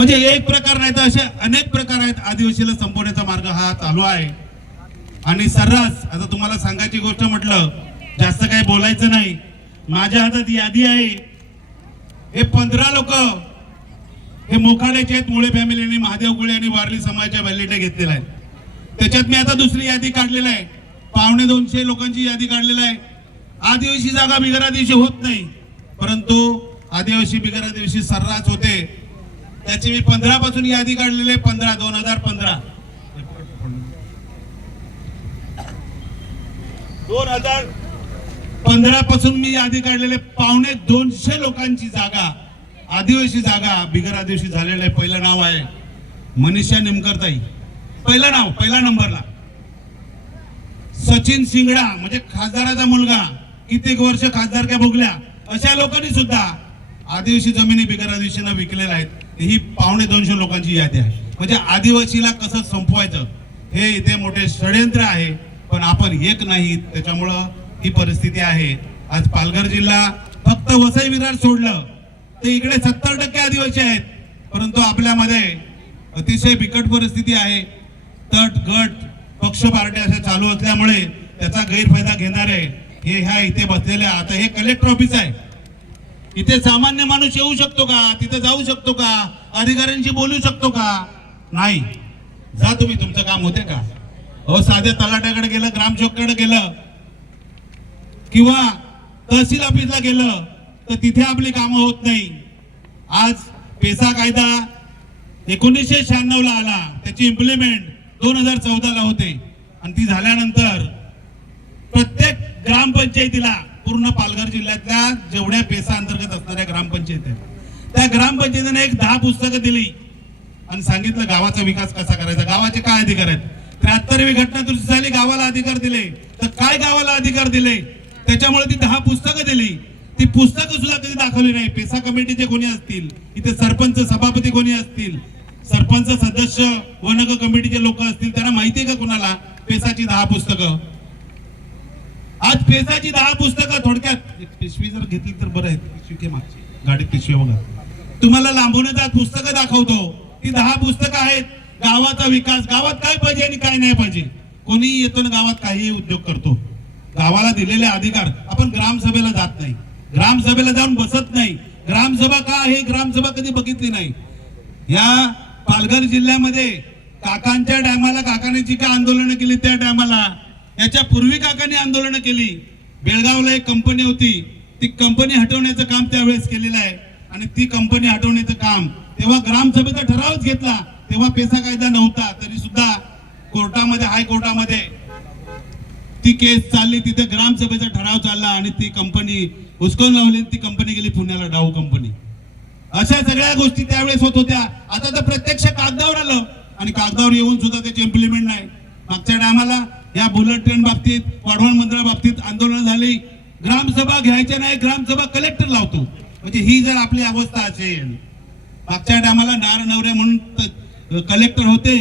म्हणजे एक प्रकार नाही तर असे अनेक प्रकार आहेत. आदिवासीला संपवण्याचा मार्ग हा चालू आहे. आणि सर्रास आता तुम्हाला सांगायची गोष्ट म्हटलं जास्त काही बोलायचं नाही. माझ्या हातात यादी आहे. हे पंधरा लोक हे मोकाड्याचे आहेत मुळे फॅमिलीने महादेव गुळे आणि वारली समाजाच्या व्हॅलिडे घेतलेला आहे त्याच्यात मी आता दुसरी यादी काढलेली आहे. पावणे दोनशे लोकांची यादी काढलेली आहे. आदिवासी जागा बिगरा दिवशी होत नाही. परंतु आदिवासी बिगरा दिवशी सर्रास होते. त्याची मी पंधरा पासून यादी काढलेली आहे पंधरा दोन हजार पंधरा. दोन हजार पंधरा पासून मी यादी काढलेले पावणे दोनशे लोकांची जागा आदिवासी जागा बिगर आदिवासी झालेलं आहे पहिलं नाव आहे मनीषा निमकरताई. पहिलं नाव पहिला नंबरला. सचिन सिंगडा म्हणजे खासदाराचा मुलगा कित्येक वर्ष खासदार काय भोगल्या अशा लोकांनी सुद्धा आदिवासी जमिनी बिगर आदिवासींना विकलेल्या आहेत. ही पावणे दोनशे लोकांची यादी आहे. म्हणजे आदिवासीला कसं संपवायचं हे इथे मोठे षडयंत्र आहे पण आपण एक नाही त्याच्यामुळं ही परिस्थिती आहे. आज पालघर जिल्हा फक्त वसई विरार सोडलं तर इकडे सत्तर टक्के आदिवासी आहेत. परंतु आपल्यामध्ये अतिशय बिकट परिस्थिती आहे. तट गट पक्ष पार्टी अशा चालू असल्यामुळे त्याचा गैरफायदा घेणारे हे ह्या इथे बसलेल्या आता हे कलेक्टर ऑफिस आहे. इथे सामान्य माणूस येऊ शकतो का? तिथे जाऊ शकतो का? अधिकाऱ्यांशी बोलू शकतो का? नाही. जा तुम्ही तुमचं काम होते का? अहो साध्या तलाट्याकडे गेलं ग्रामसेवकाकडे गेलं. किंवा तहसील ऑफिसला गेलं तर तिथे आपली कामं होत नाही. आज पेसा कायदा एकोणीसशे शहाण्णवला आला. त्याची इम्प्लिमेंट दोन हजार चौदाला होते. आणि ती झाल्यानंतर प्रत्येक ग्रामपंचायतीला पूर्ण पालघर जिल्ह्यातल्या जेवढ्या पेसा अंतर्गत असणाऱ्या ग्रामपंचायत आहेत. त्या ग्रामपंचायतीने एक दहा पुस्तकं दिली आणि सांगितलं गावाचा विकास कसा करायचा? गावाचे काय अधिकार आहेत? त्र्याहत्तरवी घटना दुरुस्ती झाली गावाला अधिकार दिले. तर काय गावाला अधिकार दिले? त्याच्यामुळे ती दहा पुस्तकं दिली. ती पुस्तकं सुद्धा कधी दाखवली नाही. पेसा कमिटीचे कोणी असतील? इथे सरपंच सभापती कोणी असतील? सरपंच सदस्य वनक कमिटीचे लोक असतील? त्यांना माहिती आहे का कुणाला? पेसाची दहा पुस्तकं. आज पेसाची दहा पुस्तकं थोडक्यात. पिशवी जर घेतली तर बरं आहे पिशवी मागची. गाडीत पिशवी बघा. तुम्हाला लांबूनच आज पुस्तकं दाखवतो. ती दहा पुस्तकं आहेत. गावाचा विकास. गावात काय पाहिजे आणि काय नाही पाहिजे? कोणी येतो ना गावात काही उद्योग करतो. गावाला दिलेले अधिकार आपण ग्रामसभेला जात नाही. ग्रामसभेला जाऊन बसत नाही. ग्रामसभा का आहे? ग्रामसभा कधी बघितली नाही. या पालघर जिल्ह्यामध्ये काकांच्या टायमाला काकाने जी काय आंदोलनं केली त्या टायमाला याच्या पूर्वी काकांनी आंदोलनं केली. बेळगावला एक कंपनी होती. ती कंपनी हटवण्याचं काम त्यावेळेस केलेलं आहे. आणि ती कंपनी हटवण्याचं काम तेव्हा ग्रामसभेचा ठरावच घेतला. तेव्हा पेसा कायदा नव्हता. तरी सुद्धा कोर्टामध्ये हायकोर्टामध्ये ती केस चालली. तिथे ग्रामसभेचा ठराव चालला आणि ती कंपनी हुसकून लावली ती कंपनी गेली पुण्याला डाऊ कंपनी अशा सगळ्या गोष्टी त्यावेळेस होत होत्या. आता तर प्रत्यक्ष कागदावर आलं. आणि कागदावर येऊन सुद्धा त्याची इम्प्लिमेंट नाही. मागच्या टायमाला या बुलेट ट्रेन बाबतीत वाढवण मंदिरा बाबतीत आंदोलन झाली. ग्रामसभा घ्यायच्या नाही ग्रामसभा कलेक्टर लावतो. म्हणजे ही जर आपली अवस्था असेल मागच्या टायमाला नार नवरे म्हणून कलेक्टर होते.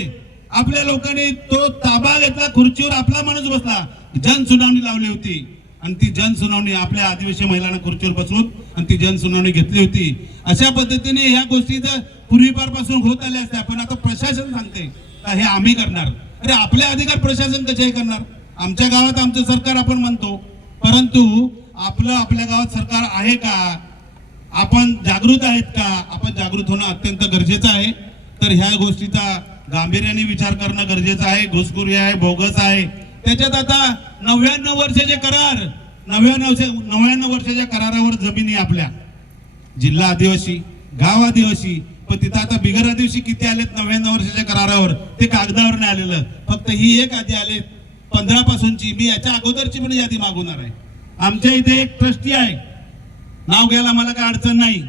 आपल्या लोकांनी तो ताबा घेतला खुर्चीवर आपला माणूस बसला. जन सुनावणी लावली होती. आणि ती जन सुनावणी आपल्या आदिवासी महिलांना खुर्चीवर बसवून आणि ती जन सुनावणी घेतली होती. अशा पद्धतीने ह्या गोष्टी जर पूर्वीपारपासून होत आल्या असत्या पण आता प्रशासन सांगते हे आम्ही करणार? अरे आपले अधिकार प्रशासन कसे करणार? आमच्या गावात आमचं सरकार आपण म्हणतो. परंतु आपलं आपल्या गावात सरकार आहे का? आपण जागृत आहेत का? आपण जागृत होणं अत्यंत गरजेचं आहे. तर ह्या गोष्टीचा गांभीर्याने विचार करणं गरजेचं आहे. घुसखोरी आहे बोगस आहे. त्याच्यात आता नव्याण्णव वर्षाचे करार नव्याण्णव नव्याण्णव वर्षाच्या करारावर जमिनी आपल्या. जिल्हा आदिवासी गाव आदिवासी तिथं आता बिगर दिवशी किती आलेत? नव्याण्णव वर्षाच्या करारावर. ते कागदावर नाही आलेलं. फक्त ही एक आधी आले. पंधरा पासूनची. मी याच्या अगोदरची पण यादी मागवणार आहे. आमच्या इथे एक ट्रस्टी आहे. नाव घ्यायला मला काय अडचण नाही.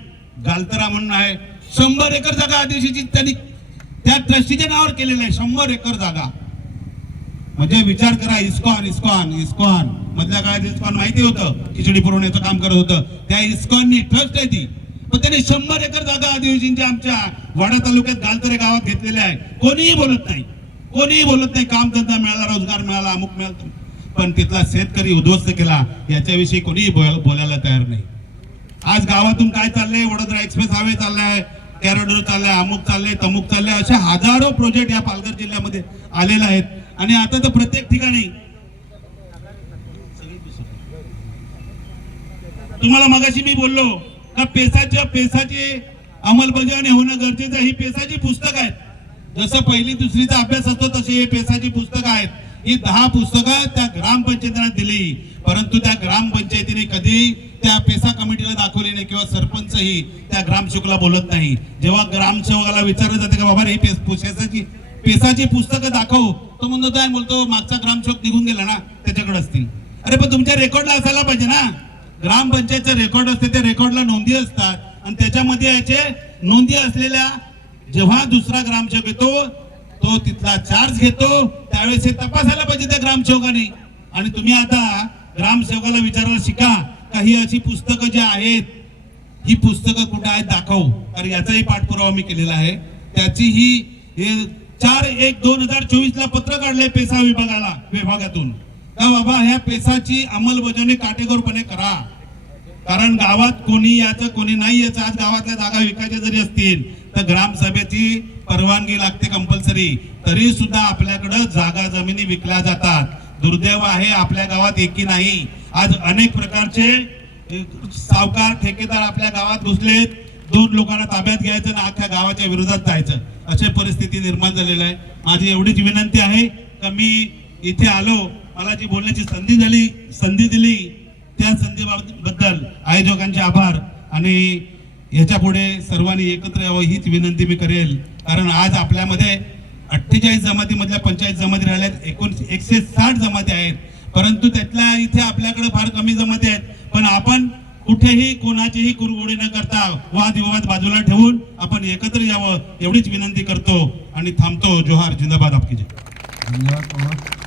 गालतरा म्हणून आहे. शंभर एकर जागा आदिवासीची त्यांनी त्या ट्रस्टीच्या नावावर केलेलं आहे. शंभर एकर जागा. म्हणजे विचार करा इस्कॉन इस्कॉन इस्कॉन. मधल्या काळात इस्कॉन माहिती होतं. खिचडी पुरवण्याचं काम करत होतं. त्या इस्कॉननी ट्रस्ट आहे ती. पण त्यांनी शंभर एकर जागा आदिवासींच्या आमच्या वाडा तालुक्यात गालतरे गावात घेतलेल्या आहे कोणीही बोलत नाही. कोणीही बोलत नाही काम धंदा मिळाला रोजगार मिळाला अमुक मिळाला पण तिथला शेतकरी उद्ध्वस्त केला याच्याविषयी कोणीही बोलायला तयार नाही. आज गावातून काय चाललंय? वडोदरा एक्सप्रेस हायवे चाललाय कॅरोडोर चाललाय अमुक चाललंय तमुक चाललंय अशा हजारो प्रोजेक्ट या पालघर जिल्ह्यामध्ये आलेले आहेत. आणि आता तर प्रत्येक ठिकाणी तुम्हाला मगाशी मी बोललो का पेसाच्या पेसाची अंमलबजावणी होणं गरजेचं ही पेसाची पुस्तक आहेत. जसं पहिली दुसरीचा अभ्यास असतो तशी हे पेसाची पुस्तकं आहेत. ही दहा पुस्तकं त्या ग्रामपंचायतीला दिली. परंतु त्या ग्रामपंचायतीने कधी त्या पेसा कमिटीला दाखवली नाही किंवा सरपंचही त्या ग्रामसेवकाला बोलत नाही. जेव्हा ग्रामसेवकाला विचारलं जाते का बाबा रे, ही पेसाची पेसाची पुस्तकं दाखव. तो म्हणतो काय बोलतो मागचा ग्रामसेवक निघून गेला ना त्याच्याकडे असतील. अरे पण तुमच्या रेकॉर्डला असायला पाहिजे ना. ग्रामपंचायतचे रेकॉर्ड असते त्या रेकॉर्डला नोंदी असतात. आणि त्याच्यामध्ये याचे नोंदी असलेल्या जेव्हा दुसरा ग्रामसेवक येतो तो तिथला चार्ज घेतो. त्यावेळेस हे तपासायला पाहिजे त्या ग्रामसेवकाने. आणि तुम्ही आता ग्रामसेवकाला विचारायला शिका का ही अशी पुस्तकं जी आहेत ही पुस्तकं कुठं आहेत दाखव. कारण याचाही पाठपुरावा मी केलेला आहे. त्याची ही हे चार एक दोन हजार चोवीस ला पत्र काढले पेसा विभागाला विभागातून. का बाबा ह्या पेसाची अंमलबजावणी काटेकोरपणे करा. कारण गावात कोणी याचं कोणी नाही याचं आज गावातल्या जागा विकायच्या जरी असतील तर ग्रामसभेची परवानगी लागते कंपल्सरी तरी सुद्धा आपल्याकडं जागा जमिनी विकल्या जातात. दुर्दैव आहे आपल्या गावात एकी नाही. आज अनेक प्रकारचे सावकार ठेकेदार आपल्या गावात घुसलेत. दोन लोकांना ताब्यात घ्यायचं आणि अख्ख्या गावाच्या विरोधात जायचं. अशी परिस्थिती निर्माण झालेली आहे. माझी एवढीच विनंती आहे का मी इथे आलो मला जी बोलण्याची संधी झाली संधी दिली. त्या संधीबद्दल आयोजकांचे आभार. आणि याच्यापुढे सर्वांनी एकत्र यावं हीच विनंती मी करेल. कारण आज आपल्यामध्ये अठ्ठेचाळीस जमातीमधल्या पंचायत जमाती राहिल्यात. एकूण एकशे साठ जमाती आहेत. परंतु त्यातल्या इथे आपल्याकडे फार कमी जमाती आहेत. पण आपण कुठेही कोणाचीही कुरगोडी न करता वादविवाद बाजूला ठेवून आपण एकत्र यावं एवढीच विनंती करतो आणि थांबतो. जोहार जिंदाबाद आपकी जय. धन्यवाद